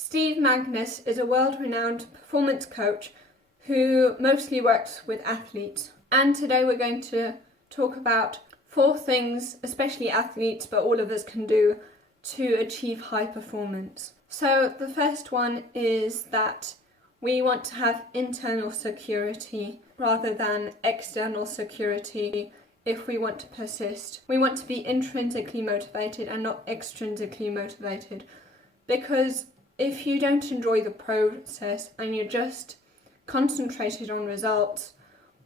Steve Magness is a world-renowned performance coach who mostly works with athletes. And today we're going to talk about 4 things, especially athletes, but all of us can do to achieve high performance. So the first one is that we want to have internal security rather than external security if we want to persist. We want to be intrinsically motivated and not extrinsically motivated, because if you don't enjoy the process and you're just concentrated on results,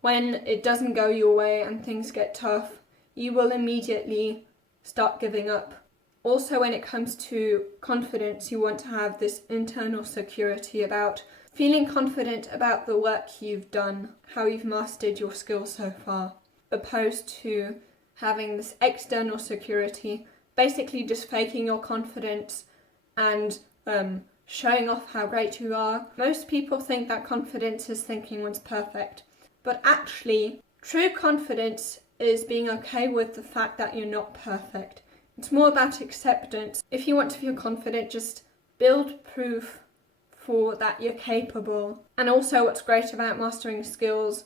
when it doesn't go your way and things get tough, you will immediately start giving up. Also, when it comes to confidence, you want to have this internal security about feeling confident about the work you've done, how you've mastered your skills so far, opposed to having this external security, basically just faking your confidence and showing off how great you are. Most people think that confidence is thinking one's perfect, but actually, true confidence is being okay with the fact that you're not perfect. It's more about acceptance. If you want to feel confident, just build proof for that you're capable. And also, what's great about mastering skills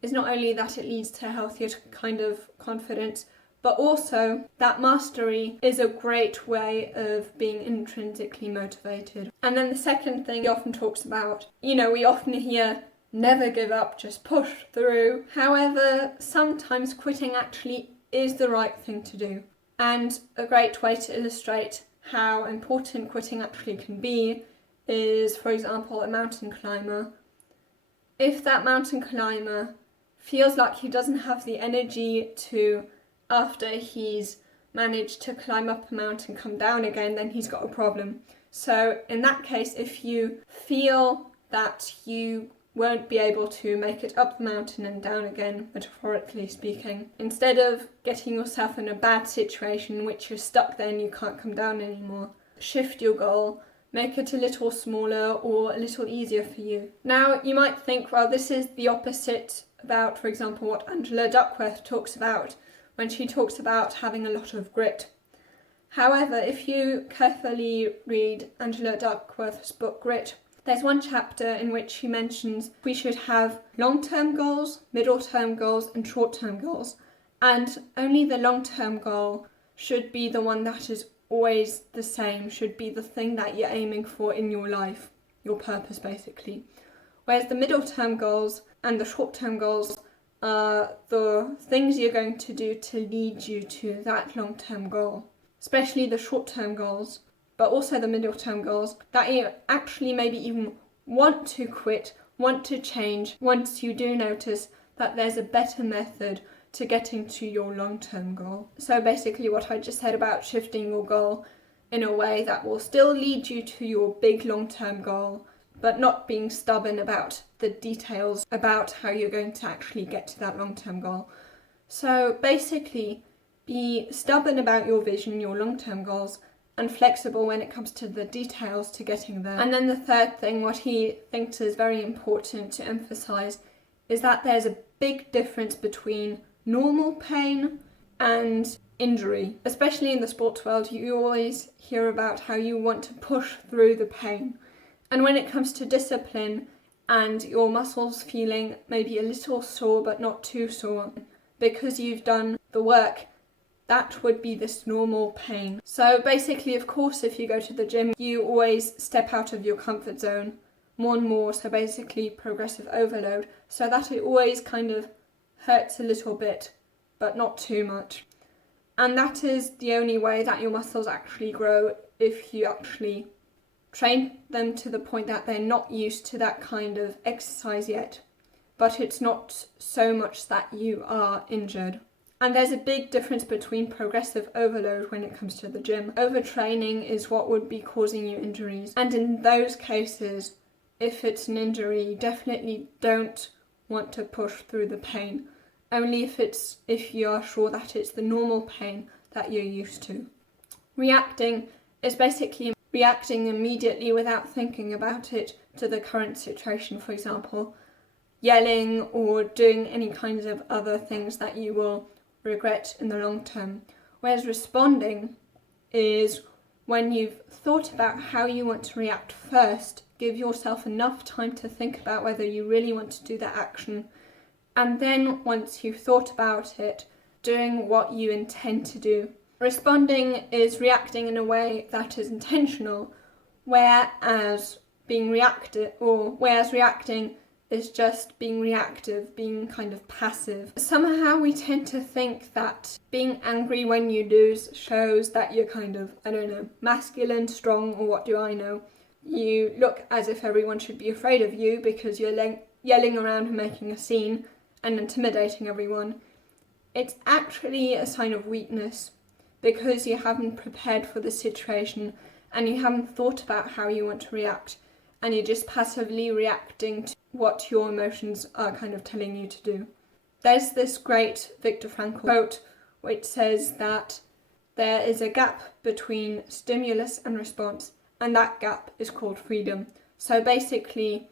is not only that it leads to a healthier kind of confidence, but also that mastery is a great way of being intrinsically motivated. And then the second thing he often talks about, we often hear, never give up, just push through. However, sometimes quitting actually is the right thing to do. And a great way to illustrate how important quitting actually can be is, for example, a mountain climber. If that mountain climber feels like he doesn't have the energy to, after he's managed to climb up a mountain, come down again, then he's got a problem. So in that case, if you feel that you won't be able to make it up the mountain and down again, metaphorically speaking, instead of getting yourself in a bad situation in which you're stuck there and you can't come down anymore, shift your goal, make it a little smaller or a little easier for you. Now, you might think, well, this is the opposite about, for example, what Angela Duckworth talks about when she talks about having a lot of grit. However, if you carefully read Angela Duckworth's book Grit, there's one chapter in which she mentions we should have long-term goals, middle-term goals and short-term goals. And only the long-term goal should be the one that is always the same, should be the thing that you're aiming for in your life, your purpose basically. Whereas the middle-term goals and the short-term goals are the things you're going to do to lead you to that long-term goal, especially the short-term goals, but also the middle-term goals that you actually maybe even want to quit, want to change, once you do notice that there's a better method to getting to your long-term goal. So basically what I just said about shifting your goal in a way that will still lead you to your big long-term goal, but not being stubborn about the details about how you're going to actually get to that long-term goal. So basically, be stubborn about your vision, your long-term goals, and flexible when it comes to the details to getting there. And then the third thing, what he thinks is very important to emphasize, is that there's a big difference between normal pain and injury. Especially in the sports world, you always hear about how you want to push through the pain. And when it comes to discipline and your muscles feeling maybe a little sore but not too sore because you've done the work, that would be this normal pain. So basically, of course, if you go to the gym, you always step out of your comfort zone more and more, so basically progressive overload, so that it always kind of hurts a little bit, but not too much. And that is the only way that your muscles actually grow, if you actually train them to the point that they're not used to that kind of exercise yet, but it's not so much that you are injured. And there's a big difference between progressive overload when it comes to the gym. Overtraining is what would be causing you injuries. And in those cases, if it's an injury, you definitely don't want to push through the pain. Only if you are sure that it's the normal pain that you're used to. Reacting is basically reacting immediately without thinking about it to the current situation, for example, yelling or doing any kinds of other things that you will regret in the long term. Whereas responding is when you've thought about how you want to react first, give yourself enough time to think about whether you really want to do that action. And then once you've thought about it, doing what you intend to do. Responding is reacting in a way that is intentional, whereas reacting is just being reactive, being kind of passive. Somehow we tend to think that being angry when you lose shows that you're kind of, masculine, strong, or what do I know. You look as if everyone should be afraid of you because you're yelling around and making a scene and intimidating everyone. It's actually a sign of weakness because you haven't prepared for the situation and you haven't thought about how you want to react, and you're just passively reacting to what your emotions are kind of telling you to do. There's this great Viktor Frankl quote which says that there is a gap between stimulus and response, and that gap is called freedom. So basically,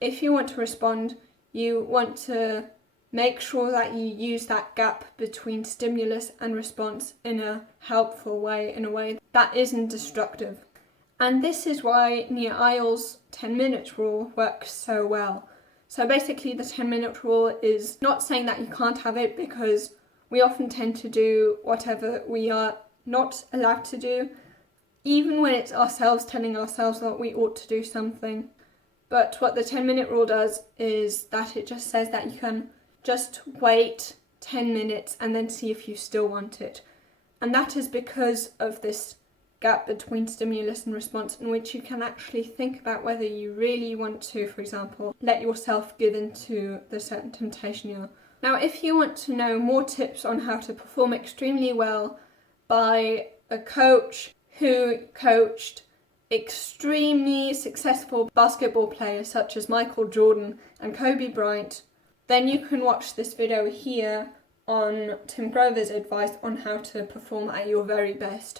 if you want to respond, you want to make sure that you use that gap between stimulus and response in a helpful way, in a way that isn't destructive. And this is why Nia Eyle's 10-minute rule works so well. So basically the 10-minute rule is not saying that you can't have it, because we often tend to do whatever we are not allowed to do, even when it's ourselves telling ourselves that we ought to do something. But what the 10-minute rule does is that it just says that you can just wait 10 minutes and then see if you still want it. And that is because of this gap between stimulus and response, in which you can actually think about whether you really want to, for example, let yourself give into the certain temptation you're. Now, if you want to know more tips on how to perform extremely well by a coach who coached extremely successful basketball players such as Michael Jordan and Kobe Bryant, then you can watch this video here on Tim Grover's advice on how to perform at your very best.